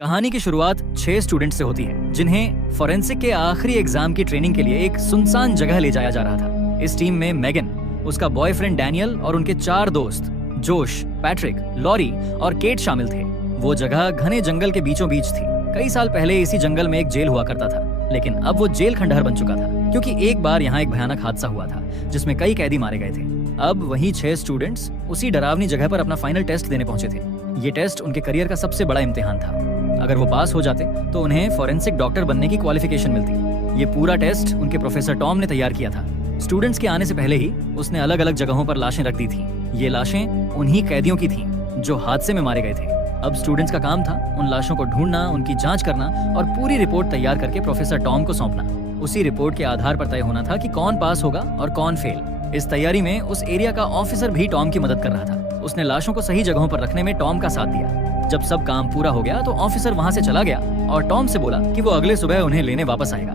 कहानी की शुरुआत 6 स्टूडेंट से होती है जिन्हें फोरेंसिक के आखिरी एग्जाम की ट्रेनिंग के लिए एक सुनसान जगह ले जाया जा रहा था। इस टीम में मेगन, उसका बॉयफ्रेंड डैनियल और उनके 4 दोस्त जोश, पैट्रिक, लॉरी और केट शामिल थे। वो जगह घने जंगल के बीचों बीच थी। कई साल पहले इसी जंगल में एक जेल हुआ करता था, लेकिन अब वो जेल खंडहर बन चुका था क्योंकि एक बार यहाँ एक भयानक हादसा हुआ था जिसमें कई कैदी मारे गए थे। अब वही 6 स्टूडेंट्स उसी डरावनी जगह पर अपना फाइनल टेस्ट देने पहुंचे थे। ये टेस्ट उनके करियर का सबसे बड़ा इम्तिहान था। अगर वो पास हो जाते तो उन्हें फोरेंसिक डॉक्टर बनने की क्वालिफिकेशन मिलती। ये पूरा टेस्ट उनके प्रोफेसर टॉम ने तैयार किया था। स्टूडेंट्स के आने से पहले ही उसने अलग अलग जगहों पर लाशें रख दी थी। ये लाशें उन्हीं कैदियों की थीं जो हादसे में मारे गए थे। अब स्टूडेंट्स का काम था उन लाशों को ढूंढना, उनकी जांच करना और पूरी रिपोर्ट तैयार करके प्रोफेसर टॉम को सौंपना। उसी रिपोर्ट के आधार पर तय होना था कि कौन पास होगा और कौन फेल। इस तैयारी में उस एरिया का ऑफिसर भी टॉम की मदद कर रहा था। उसने लाशों को सही जगहों पर रखने में टॉम का साथ दिया। जब सब काम पूरा हो गया तो ऑफिसर वहां से चला गया और टॉम से बोला कि वो अगले सुबह उन्हें लेने वापस आएगा।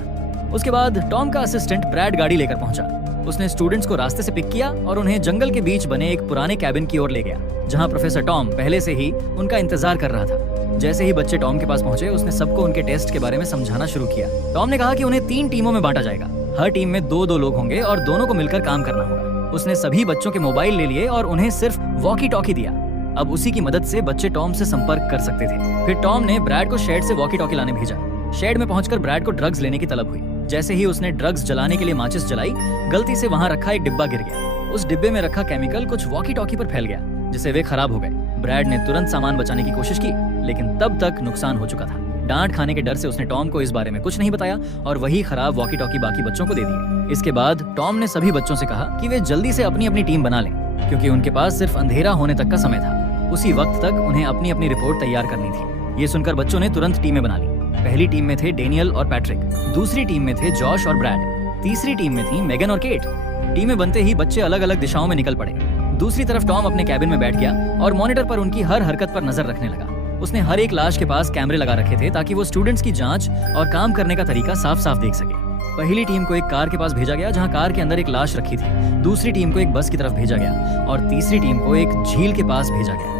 उसके बाद टॉम का असिस्टेंट ब्रैड गाड़ी लेकर पहुंचा। उसने स्टूडेंट्स को रास्ते से पिक किया और उन्हें जंगल के बीच बने एक पुराने कैबिन की ओर ले गया जहां प्रोफेसर टॉम पहले से ही उनका इंतजार कर रहा था। जैसे ही बच्चे टॉम के पास पहुंचे उसने सबको उनके टेस्ट के बारे में समझाना शुरू किया। टॉम ने कहा कि उन्हें 3 टीमों में बांटा जाएगा। हर टीम में 2-2 लोग होंगे और दोनों को मिलकर काम करना होगा। उसने सभी बच्चों के मोबाइल ले लिए और उन्हें सिर्फ वॉकी टॉकी दिया। अब उसी की मदद से बच्चे टॉम से संपर्क कर सकते थे। फिर टॉम ने ब्रैड को शेड से वॉकी टॉकी लाने भेजा। शेड में पहुंचकर ब्रैड को ड्रग्स लेने की तलब हुई। जैसे ही उसने ड्रग्स जलाने के लिए माचिस जलाई, गलती से वहां रखा एक डिब्बा गिर गया। उस डिब्बे में रखा केमिकल कुछ वॉकी टॉकी पर फैल गया जिससे वे खराब हो गए। ब्रैड ने तुरंत सामान बचाने की कोशिश की, लेकिन तब तक नुकसान हो चुका था। डांट खाने के डर से उसने टॉम को इस बारे में कुछ नहीं बताया और वही खराब वॉकी टॉकी बाकी बच्चों को दे दिए। इसके बाद टॉम ने सभी बच्चों से कहा कि वे जल्दी से अपनी अपनी टीम बना लें क्योंकि उनके पास सिर्फ अंधेरा होने तक का समय था। उसी वक्त तक उन्हें अपनी अपनी रिपोर्ट तैयार करनी थी। ये सुनकर बच्चों ने तुरंत टीमें बना ली। पहली टीम में थे डेनियल और पैट्रिक, दूसरी टीम में थे जॉश और ब्रैड, तीसरी टीम में थी मेगन और केट। टीमें बनते ही बच्चे अलग अलग दिशाओं में निकल पड़े। दूसरी तरफ टॉम अपने कैबिन में बैठ गया और मॉनिटर पर उनकी हर हरकत पर नजर रखने लगा। उसने हर एक लाश के पास कैमरे लगा रखे थे ताकि वो स्टूडेंट्स की जांच और काम करने का तरीका साफ साफ देख सके। पहली टीम को एक कार के पास भेजा गया जहां कार के अंदर एक लाश रखी थी। दूसरी टीम को एक बस की तरफ भेजा गया और तीसरी टीम को एक झील के पास भेजा गया।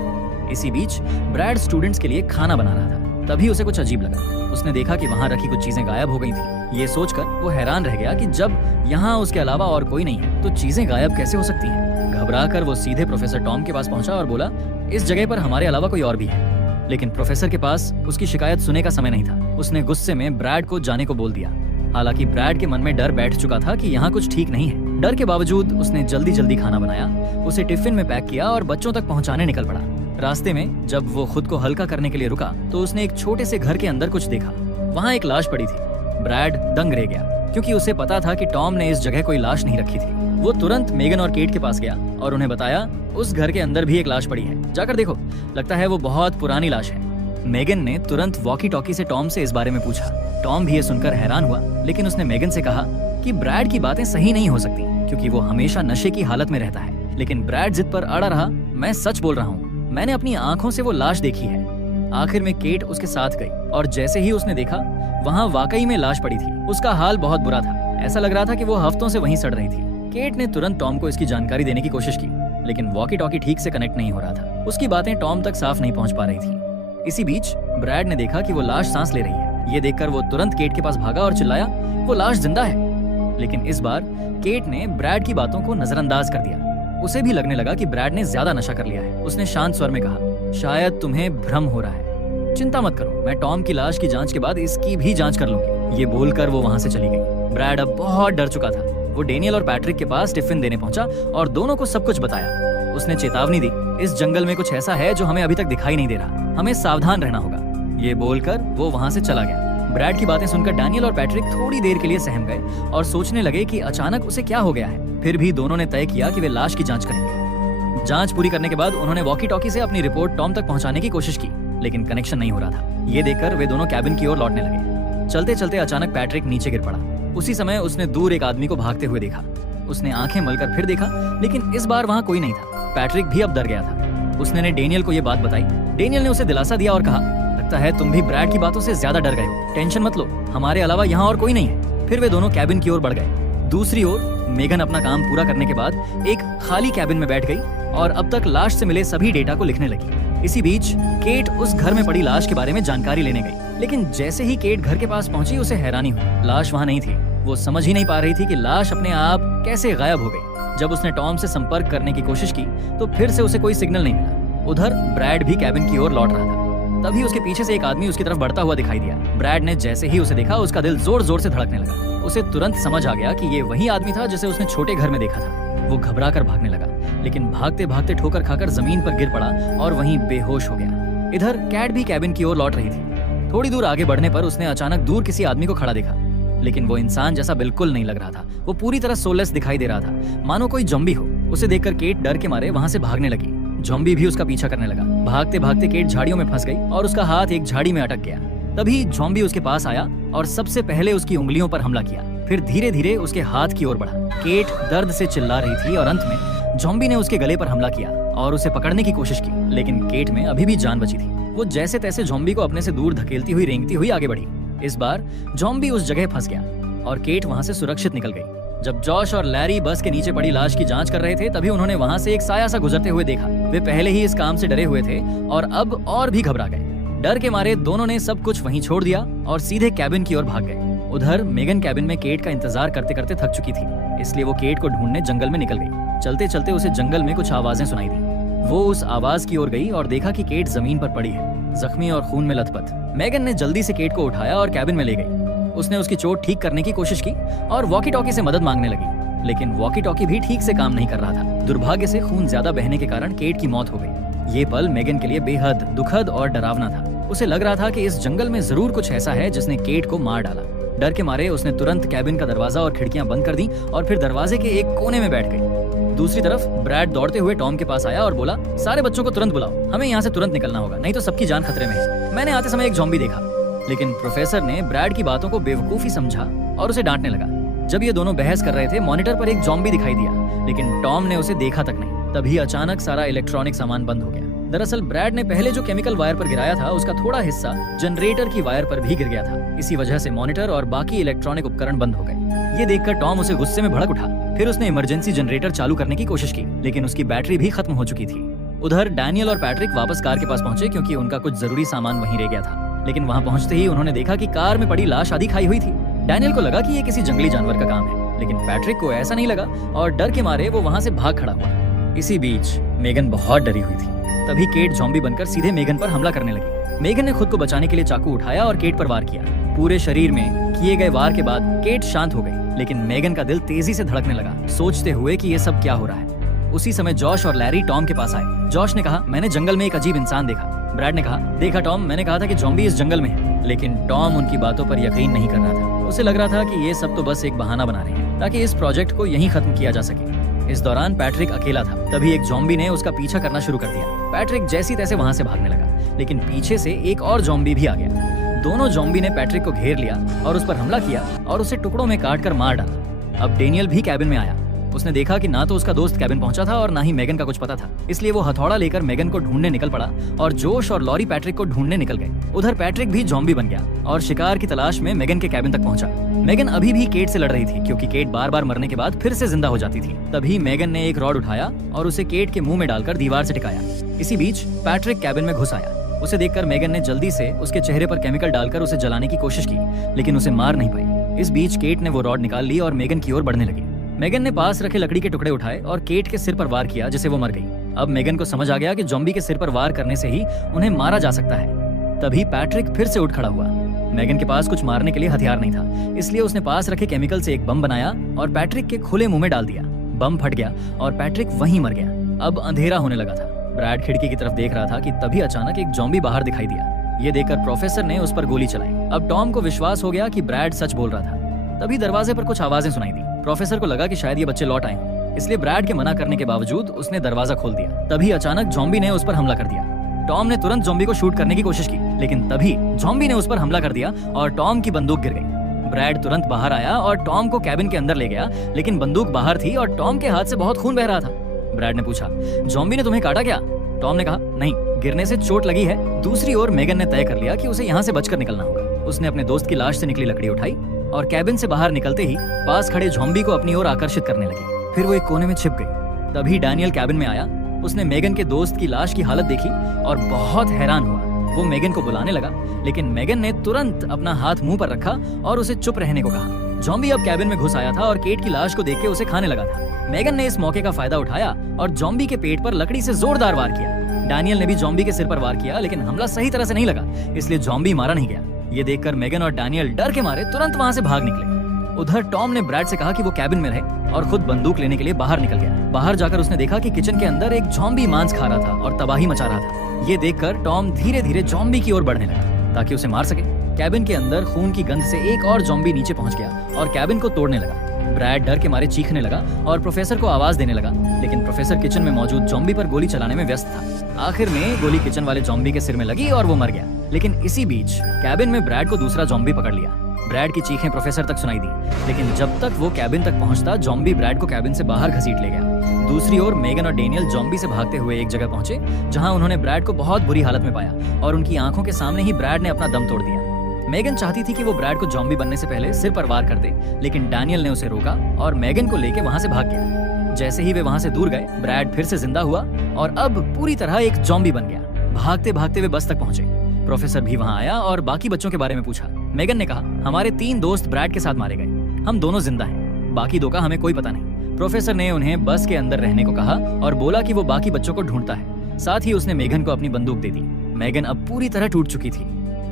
इसी बीच ब्रैड स्टूडेंट्स के लिए खाना बना रहा था। तभी उसे कुछ अजीब लगा। उसने देखा कि वहां रखी कुछ चीजें गायब हो गई थी। ये सोचकर वो हैरान रह गया कि जब यहाँ उसके अलावा और कोई नहीं है तो चीजें गायब कैसे हो सकती हैं। घबराकर वो सीधे प्रोफेसर टॉम के पास पहुंचा और बोला, इस जगह पर हमारे अलावा कोई और भी है। लेकिन प्रोफेसर के पास उसकी शिकायत सुनने का समय नहीं था। उसने गुस्से में ब्रैड को जाने को बोल दिया। हालांकि ब्रैड के मन में डर बैठ चुका था कि यहाँ कुछ ठीक नहीं है। डर के बावजूद उसने जल्दी जल्दी खाना बनाया, उसे टिफिन में पैक किया और बच्चों तक पहुंचाने निकल पड़ा। रास्ते में जब वो खुद को हल्का करने के लिए रुका तो उसने एक छोटे से घर के अंदर कुछ देखा। वहाँ एक लाश पड़ी थी। ब्रैड दंग रह गया क्योंकि उसे पता था कि टॉम ने इस जगह कोई लाश नहीं रखी थी। वो तुरंत मेगन और केट के पास गया और उन्हें बताया, उस घर के अंदर भी एक लाश पड़ी है, जाकर देखो, लगता है वो बहुत पुरानी लाश है। मेगन ने तुरंत वॉकी टॉकी से टॉम से इस बारे में पूछा। टॉम भी ये सुनकर हैरान हुआ, लेकिन उसने मेगन से कहा कि ब्रैड की बातें सही नहीं हो सकती क्योंकि वो हमेशा नशे की हालत में रहता है। लेकिन ब्रैड जिद पर अड़ा रहा, मैं सच बोल रहा हूँ, मैंने अपनी आंखों से वो लाश देखी है। आखिर में केट उसके साथ गई और जैसे ही उसने देखा वहाँ वाकई में लाश पड़ी थी। उसका हाल बहुत बुरा था, ऐसा लग रहा था कि वो हफ्तों से वहीं सड़ रही थी। केट ने तुरंत टॉम को इसकी जानकारी देने की कोशिश की, लेकिन वॉकी टॉकी ठीक से कनेक्ट नहीं हो रहा था। उसकी बातें टॉम तक साफ नहीं पहुंच पा रही थी। इसी बीच ब्रैड ने देखा कि वो लाश सांस ले रही है। ये देखकर वो तुरंत केट के पास भागा और चिल्लाया, वो लाश जिंदा है। लेकिन इस बार केट ने ब्रैड की बातों को नजरअंदाज कर दिया। उसे भी लगने लगा कि ब्रैड ने ज्यादा नशा कर लिया है। उसने शांत स्वर में कहा, शायद तुम्हें भ्रम हो रहा है, चिंता मत करो, मैं टॉम की लाश की जांच के बाद इसकी भी जांच कर लूंगी। ये बोलकर वो वहां से चली गई। ब्रैड अब बहुत डर चुका था। वो डेनियल और पैट्रिक के पास टिफिन देने पहुंचा और दोनों को सब कुछ बताया। उसने चेतावनी दी, इस जंगल में कुछ ऐसा है जो हमें अभी तक दिखाई नहीं दे रहा, हमें सावधान रहना होगा। ये बोलकर वो वहां से चला गया। ब्रैड की बातें सुनकर डैनियल और पैट्रिक थोड़ी देर के लिए सहम गए और सोचने लगे कि अचानक उसे क्या हो गया है। फिर भी दोनों ने तय किया कि वे लाश की जांच करेंगे। जांच पूरी करने के बाद उन्होंने वॉकी टॉकी से अपनी रिपोर्ट टॉम तक पहुंचाने की कोशिश की, लेकिन कनेक्शन नहीं हो रहा था। ये देखकर वे दोनों कैबिन की ओर लौटने लगे। चलते चलते अचानक पैट्रिक नीचे गिर पड़ा। उसी समय उसने दूर एक आदमी को भागते हुए देखा। उसने आंखें मलकर फिर देखा, लेकिन इस बार वहाँ कोई नहीं था। पैट्रिक भी अब डर गया था। उसने डेनियल को ये बात बताई। डेनियल ने उसे दिलासा दिया और कहा, लगता है तुम भी ब्रैड की बातों से ज्यादा डर गए हो, टेंशन मत लो, हमारे अलावा यहाँ और कोई नहीं है। फिर वे दोनों कैबिन की ओर बढ़ गए। दूसरी ओर मेगन अपना काम पूरा करने के बाद एक खाली कैबिन में बैठ गई और अब तक लाश से मिले सभी डेटा को लिखने लगी। इसी बीच केट उस घर में पड़ी लाश के बारे में जानकारी लेने गई, लेकिन जैसे ही केट घर के पास पहुंची उसे हैरानी हुई। लाश वहाँ नहीं थी। वो समझ ही नहीं पा रही थी कि लाश अपने आप कैसे गायब हो गई। जब उसने टॉम से संपर्क करने की कोशिश की तो फिर से उसे कोई सिग्नल नहीं मिला। उधर ब्रैड भी कैबिन की ओर लौट रहा था। तभी उसके पीछे से एक आदमी उसकी तरफ बढ़ता हुआ दिखाई दिया। ब्रैड ने जैसे ही उसे देखा उसका दिल जोर जोर से धड़कने लगा। उसे तुरंत समझ आ गया कि ये वही आदमी था जिसे उसने छोटे घर में देखा था। वो घबरा कर भागने लगा, लेकिन भागते भागते ठोकर खाकर जमीन पर गिर पड़ा और वहीं बेहोश हो गया। इधर कैट भी कैबिन की ओर लौट रही थी। थोड़ी दूर आगे बढ़ने पर उसने अचानक दूर किसी आदमी को खड़ा देखा, लेकिन वो इंसान जैसा बिल्कुल नहीं लग रहा था। वो पूरी तरह सोललेस दिखाई दे रहा था, मानो कोई ज़ॉम्बी हो। उसे देखकर केट डर के मारे वहां से भागने लगी। ज़ॉम्बी भी उसका पीछा करने लगा। भागते भागते केट झाड़ियों में फंस गई और उसका हाथ एक झाड़ी में अटक गया। तभी ज़ॉम्बी उसके पास आया और सबसे पहले उसकी उंगलियों पर हमला किया, फिर धीरे धीरे उसके हाथ की ओर बढ़ा। केट दर्द से चिल्ला रही थी और अंत में ज़ॉम्बी ने उसके गले पर हमला किया और उसे पकड़ने की कोशिश की, लेकिन केट में अभी भी जान बची थी। वो जैसे तैसे ज़ॉम्बी को अपने से दूर धकेलती हुई रेंगती हुई आगे बढ़ी। इस बार ज़ॉम्बी उस जगह फंस गया और केट वहां से सुरक्षित निकल गई। जब जॉश और लैरी बस के नीचे पड़ी लाश की जांच कर रहे थे तभी उन्होंने वहां से एक साया सा गुजरते हुए देखा। वे पहले ही इस काम से डरे हुए थे और अब और भी घबरा गए। डर के मारे दोनों ने सब कुछ वहीं छोड़ दिया और सीधे कैबिन की ओर भाग गए। उधर मेगन कैबिन में केट का इंतजार करते करते थक चुकी थी, इसलिए वो केट को ढूंढने जंगल में निकल गई। चलते चलते उसे जंगल में कुछ आवाजें सुनाई दी। वो उस आवाज की ओर गई और देखा कि केट जमीन पर पड़ी है, जख्मी और खून में लथपथ। मेगन ने जल्दी से केट को उठाया और कैबिन में ले गई। उसने उसकी चोट ठीक करने की कोशिश की और वॉकी टॉकी से मदद मांगने लगी, लेकिन वॉकी टॉकी भी ठीक से काम नहीं कर रहा था। दुर्भाग्य से खून ज्यादा बहने के कारण केट की मौत हो गई। ये पल मेगन के लिए बेहद दुखद और डरावना था। उसे लग रहा था कि इस जंगल में जरूर कुछ ऐसा है जिसने केट को मार डाला। डर के मारे उसने तुरंत कैबिन का दरवाजा और खिड़कियां बंद कर दी और फिर दरवाजे के एक कोने में बैठ गई। दूसरी तरफ ब्रैड दौड़ते हुए टॉम के पास आया और बोला, सारे बच्चों को तुरंत बुलाओ, हमें यहाँ से तुरंत निकलना होगा, नहीं तो सबकी जान खतरे में है। मैंने आते समय एक ज़ॉम्बी देखा। लेकिन प्रोफेसर ने ब्रैड की बातों को बेवकूफी समझा और उसे डांटने लगा। जब ये दोनों बहस कर रहे थे मॉनिटर पर एक ज़ॉम्बी दिखाई दिया, लेकिन टॉम ने उसे देखा तक नहीं। तभी अचानक सारा इलेक्ट्रॉनिक सामान बंद हो गया। दरअसल ब्रैड ने पहले जो केमिकल वायर पर गिराया था उसका थोड़ा हिस्सा जनरेटर की वायर पर भी गिर गया था। इसी वजह से मॉनिटर और बाकी इलेक्ट्रॉनिक उपकरण बंद हो गए। ये देखकर टॉम उसे गुस्से में भड़क उठा। फिर उसने इमरजेंसी जनरेटर चालू करने की कोशिश की, लेकिन उसकी बैटरी भी खत्म हो चुकी थी। उधर डैनियल और पैट्रिक वापस कार के पास पहुंचे क्योंकि उनका कुछ जरूरी सामान वहीं रह गया था। लेकिन वहां पहुंचते ही उन्होंने देखा कि कार में पड़ी लाश आधी खाई हुई थी। डैनियल को लगा कि ये किसी जंगली जानवर का काम है, लेकिन पैट्रिक को ऐसा नहीं लगा और डर के मारे वो वहां से भाग खड़ा हुआ। इसी बीच मेगन बहुत डरी हुई थी। तभी केट ज़ॉम्बी बनकर सीधे मेगन पर हमला करने लगी। मेगन ने खुद को बचाने के लिए चाकू उठाया और केट पर वार किया। पूरे शरीर में किए गए वार के बाद केट शांत हो गई, लेकिन मेगन का दिल तेजी से धड़कने लगा, सोचते हुए कि ये सब क्या हो रहा है। उसी समय जॉश और लैरी टॉम के पास आए। जॉश ने कहा, मैंने जंगल में एक अजीब इंसान देखा। ब्रैड ने कहा, देखा टॉम, मैंने कहा था कि ज़ॉम्बी इस जंगल में है। लेकिन टॉम उनकी बातों पर यकीन नहीं कर रहा था। उसे लग रहा था कि ये सब तो बस एक बहाना बना रहे हैं ताकि इस प्रोजेक्ट को यहीं खत्म किया जा सके। इस दौरान पैट्रिक अकेला था। तभी एक ज़ॉम्बी ने उसका पीछा करना शुरू कर दिया। पैट्रिक जैसी तैसे वहां से भागने लगा, लेकिन पीछे से एक और ज़ॉम्बी भी आ गया। दोनों ज़ॉम्बी ने पैट्रिक को घेर लिया और उस पर हमला किया और उसे टुकड़ों में काट कर मार डाला। अब डेनियल भी कैबिन में आया। उसने देखा कि ना तो उसका दोस्त कैबिन पहुंचा था और ना ही मेगन का कुछ पता था, इसलिए वो हथौड़ा लेकर मेगन को ढूंढने निकल पड़ा और जोश और लॉरी पैट्रिक को ढूंढने निकल गए। उधर पैट्रिक भी ज़ॉम्बी बन गया और शिकार की तलाश में मेगन के कैबिन तक पहुंचा। मेगन अभी भी केट से लड़ रही थी क्योंकि केट बार बार मरने के बाद फिर से जिंदा हो जाती थी। तभी मेगन ने एक रॉड उठाया और उसे केट के मुंह में डालकर दीवार से टिकाया। इसी बीच पैट्रिक कैबिन में घुस आया। उसे देखकर मेगन ने जल्दी से उसके चेहरे पर केमिकल डालकर उसे जलाने की कोशिश की, लेकिन उसे मार नहीं पाई। इस बीच केट ने वो रॉड निकाल ली और मेगन की ओर बढ़ने लगी। मेगन ने पास रखे लकड़ी के टुकड़े उठाए और केट के सिर पर वार किया, जिससे वो मर गई। अब मेगन को समझ आ गया कि ज़ॉम्बी के सिर पर वार करने से ही उन्हें मारा जा सकता है। तभी पैट्रिक फिर से उठ खड़ा हुआ। मेगन के पास कुछ मारने के लिए हथियार नहीं था, इसलिए उसने पास रखे केमिकल से एक बम बनाया और पैट्रिक के खुले मुंह में डाल दिया। बम फट गया और पैट्रिक वहीं मर गया। अब अंधेरा होने लगा था। ब्रैड खिड़की की तरफ देख रहा था कि तभी अचानक एक ज़ॉम्बी बाहर दिखाई दिया। ये देखकर प्रोफेसर ने उस पर गोली चलाई। अब टॉम को विश्वास हो गया कि ब्रैड सच बोल रहा था। तभी दरवाजे पर कुछ आवाजें सुनाई दी। प्रोफेसर को लगा कि शायद ये बच्चे लौट आए, इसलिए ब्रैड के मना करने के बावजूद उसने दरवाजा खोल दिया। तभी अचानक ज़ॉम्बी ने उस पर हमला कर दिया। टॉम ने तुरंत ज़ॉम्बी को शूट करने की कोशिश की, लेकिन तभी ज़ॉम्बी ने उस पर हमला कर दिया और टॉम की बंदूक गिर गई। ब्रैड तुरंत बाहर आया और टॉम को कैबिन के अंदर ले गया, लेकिन बंदूक बाहर थी और टॉम के हाथ से बहुत खून बह रहा था। ब्रैड ने पूछा, ज़ॉम्बी ने तुम्हें काटा क्या? टॉम ने कहा, नहीं, गिरने से चोट लगी है। दूसरी ओर मेगन ने तय कर लिया कि उसे यहाँ से बचकर निकलना होगा। उसने अपने दोस्त की लाश से निकली लकड़ी उठाई और कैबिन से बाहर निकलते ही पास खड़े ज़ॉम्बी को अपनी ओर आकर्षित करने लगी। फिर वो एक कोने में छिप गई। तभी डैनियल कैबिन में आया। उसने मेगन के दोस्त की लाश की हालत देखी और बहुत हैरान हुआ। वो मेगन को बुलाने लगा, लेकिन मेगन ने तुरंत अपना हाथ मुंह पर रखा और उसे चुप रहने को कहा। जॉम्बी अब कैबिन में घुस आया था और केट की लाश को देख के उसे खाने लगा था। मेगन ने इस मौके का फायदा उठाया और जॉम्बी के पेट पर लकड़ी से जोरदार वार किया। डैनियल ने भी जॉम्बी के सिर पर वार किया, लेकिन हमला सही तरह से नहीं लगा, इसलिए जॉम्बी मारा नहीं गया। ये देखकर मेगन और डैनियल डर के मारे तुरंत वहाँ से भाग निकले। उधर टॉम ने ब्रैड से कहा कि वो कैबिन में रहे और खुद बंदूक लेने के लिए बाहर निकल गया। बाहर जाकर उसने देखा कि किचन के अंदर एक जॉम्बी मांस खा रहा था और तबाही मचा रहा था। ये देखकर टॉम धीरे धीरे जॉम्बी की ओर बढ़ने लगा ताकि उसे मार सके। कैबिन के अंदर खून की गंध से एक और जॉम्बी नीचे पहुंच गया और कैबिन को तोड़ने लगा। ब्रैड डर के मारे चीखने लगा और प्रोफेसर को आवाज देने लगा, लेकिन प्रोफेसर किचन में मौजूद जॉम्बी पर गोली चलाने में व्यस्त था। आखिर में गोली किचन वाले जॉम्बी के सिर में लगी और वो मर गया। लेकिन इसी बीच कैबिन में ब्रैड को दूसरा जॉम्बी पकड़ लिया। ब्रैड की चीखें प्रोफेसर तक सुनाई दी, लेकिन जब तक वो कैबिन तक पहुंचता, जॉम्बी ब्रैड को कैबिन से बाहर घसीट ले गया। दूसरी ओर मेगन और डेनियल जॉम्बी से भागते हुए एक जगह पहुंचे जहां उन्होंने ब्रैड को बहुत बुरी हालत में पाया और उनकी आंखों के सामने ही ब्रैड ने अपना दम तोड़ दिया। मेगन चाहती थी कि वो ब्रैड को जॉम्बी बनने से पहले सिर पर वार कर दे, लेकिन डैनियल ने उसे रोका और मेगन को लेके वहां से भाग गया। जैसे ही वे वहां से दूर गए, ब्रैड फिर से जिंदा हुआ और अब पूरी तरह एक जॉम्बी बन गया। भागते भागते वे बस तक पहुंचे। प्रोफेसर भी वहां आया और बाकी बच्चों के बारे में पूछा। मेगन ने कहा, हमारे 3 दोस्त ब्रैड के साथ मारे गए, हम दोनों जिंदा हैं, बाकी 2 का हमें कोई पता नहीं। प्रोफेसर ने उन्हें बस के अंदर रहने को कहा और बोला कि वो बाकी बच्चों को ढूंढता है। साथ ही उसने मेगन को अपनी बंदूक दे दी। मेगन अब पूरी तरह टूट चुकी थी।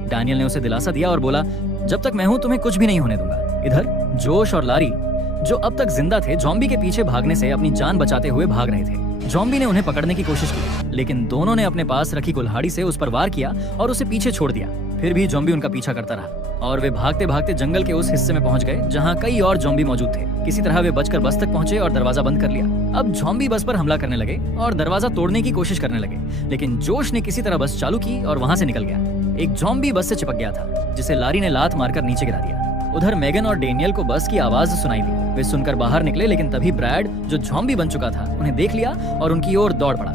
डैनियल ने उसे दिलासा दिया और बोला, जब तक मैं हूं तुम्हें कुछ भी नहीं होने दूंगा। इधर जोश और लारी, जो अब तक जिंदा थे, जॉम्बी के पीछे भागने से अपनी जान बचाते हुए भाग रहे थे। जॉम्बी ने उन्हें पकड़ने की कोशिश की, लेकिन दोनों ने अपने पास रखी कुल्हाड़ी से उस पर वार किया और उसे पीछे छोड़ दिया। फिर भी जॉम्बी उनका पीछा करता रहा और वे भागते भागते जंगल के उस हिस्से में पहुंच गए जहां कई और जॉम्बी मौजूद थे। किसी तरह वे बचकर बस तक पहुंचे और दरवाजा बंद कर लिया। अब जॉम्बी बस पर हमला करने लगे और दरवाजा तोड़ने की कोशिश करने लगे, लेकिन जोश ने किसी तरह बस चालू की और वहां से निकल गया। एक जॉम्बी बस से चिपक गया था, जिसे लारी ने लात मारकर नीचे गिरा दिया। उधर मेगन और डेनियल को बस की आवाज सुनाई दी। वे सुनकर बाहर निकले, लेकिन तभी ब्रैड, जो जॉम्बी बन चुका था, उन्हें देख लिया और उनकी ओर दौड़ पड़ा।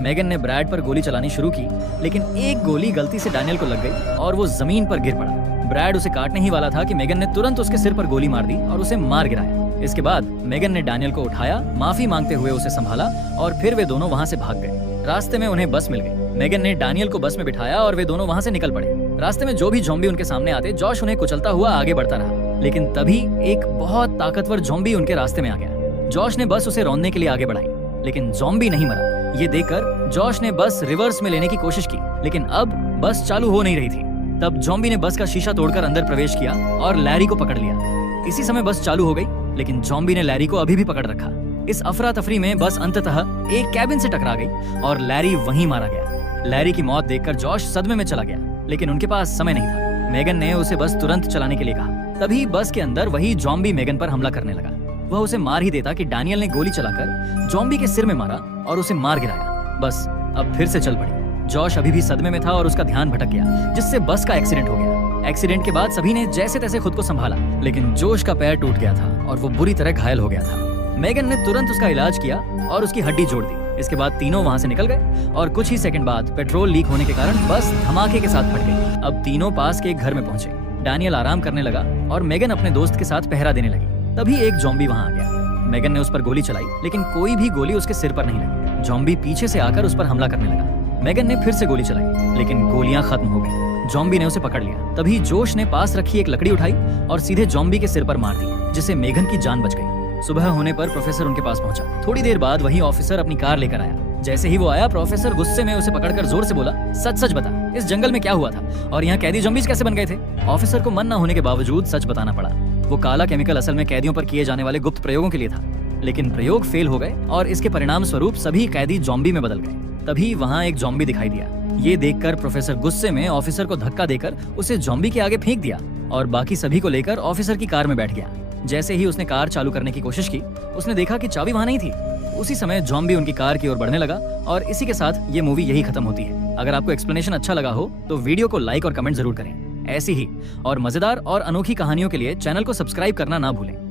मेगन ने ब्रैड पर गोली चलानी शुरू की, लेकिन एक गोली गलती से डैनियल को लग गई और वो जमीन पर गिर पड़ा। ब्रैड उसे काटने ही वाला था कि मेगन ने तुरंत उसके सिर पर गोली मार दी और उसे मार गिराया। इसके बाद मेगन ने डैनियल को उठाया, माफी मांगते हुए उसे संभाला और फिर वे दोनों वहां से भाग गए। रास्ते में उन्हें बस मिल गई। मेगन ने डैनियल को बस में बिठाया और वे दोनों वहां से निकल पड़े। रास्ते में जो भी जॉम्बी उनके सामने आते, जॉश उन्हें कुचलता हुआ आगे बढ़ता रहा, लेकिन तभी एक बहुत ताकतवर जॉम्बी उनके रास्ते में आ गया। जॉश ने बस उसे रौंदने के लिए आगे बढ़ाई, लेकिन जॉम्बी नहीं मरा। ये देखकर जॉश ने बस रिवर्स में लेने की कोशिश की, लेकिन अब बस चालू हो नहीं रही थी। तब जॉम्बी ने बस का शीशा तोड़कर अंदर प्रवेश किया और लैरी को पकड़ लिया। इसी समय बस चालू हो गई, लेकिन जॉम्बी ने लैरी को अभी भी पकड़ रखा। इस अफरा तफरी में बस अंततः एक कैबिन से टकरा गई और लैरी वहीं मारा गया। लैरी की मौत देखकर जॉश सदमे में चला गया, लेकिन उनके पास समय नहीं था। मेगन ने उसे बस तुरंत चलाने के लिए कहा। तभी बस के अंदर वही जॉम्बी मेगन पर हमला करने लगा। वह उसे मार ही देता कि डैनियल ने गोली चलाकर जॉम्बी के सिर में मारा और उसे मार गिराया। बस अब फिर से चल पड़ी। जॉश अभी भी सदमे में था और उसका ध्यान भटक गया, जिससे बस का एक्सीडेंट हो गया। एक्सीडेंट के बाद सभी ने जैसे तैसे खुद को संभाला, लेकिन जोश का पैर टूट गया था और वो बुरी तरह घायल हो गया था। मेगन ने तुरंत उसका इलाज किया और उसकी हड्डी जोड़ दी। इसके बाद तीनों वहां से निकल गए और कुछ ही सेकंड बाद पेट्रोल लीक होने के कारण बस धमाके के साथ फट गई। अब तीनों पास के एक घर में पहुंचे। डैनियल आराम करने लगा और मेगन अपने दोस्त के साथ पहरा देने लगी। तभी एक जॉम्बी वहां आ गया। मेगन ने उस पर गोली चलाई, लेकिन कोई भी गोली उसके सिर पर नहीं लगी। जॉम्बी पीछे से आकर उस पर हमला करने लगा। मेगन ने फिर से गोली चलाई, लेकिन गोलियां खत्म हो गई। जॉम्बी ने उसे पकड़ लिया। तभी जोश ने पास रखी एक लकड़ी उठाई और सीधे जॉम्बी के सिर पर मार दी, जिससे मेगन की जान बच गई। सुबह होने पर प्रोफेसर उनके पास पहुंचा। थोड़ी देर बाद वही ऑफिसर अपनी कार लेकर आया। जैसे ही वो आया, प्रोफेसर गुस्से में उसे पकड़कर जोर से बोला, सच सच बता, इस जंगल में क्या हुआ था और यहाँ कैदी जॉम्बीज कैसे बन गए थे? ऑफिसर को मन न होने के बावजूद सच बताना पड़ा। वो काला केमिकल असल में कैदियों पर किए जाने वाले गुप्त प्रयोगों के लिए था, लेकिन प्रयोग फेल हो गए और इसके परिणाम स्वरूप सभी कैदी जॉम्बी में बदल गए। तभी वहाँ एक जॉम्बी दिखाई दिया। ये देखकर प्रोफेसर गुस्से में ऑफिसर को धक्का देकर उसे जॉम्बी के आगे फेंक दिया और बाकी सभी को लेकर ऑफिसर की कार में बैठ गया। जैसे ही उसने कार चालू करने की कोशिश की, उसने देखा कि चाबी वहाँ नहीं थी। उसी समय जॉम्बी उनकी कार की ओर बढ़ने लगा और इसी के साथ ये मूवी यही खत्म होती है। अगर आपको एक्सप्लेनेशन अच्छा लगा हो तो वीडियो को लाइक और कमेंट जरूर करें। ऐसी ही और मजेदार और अनोखी कहानियों के लिए चैनल को सब्सक्राइब करना ना भूलें।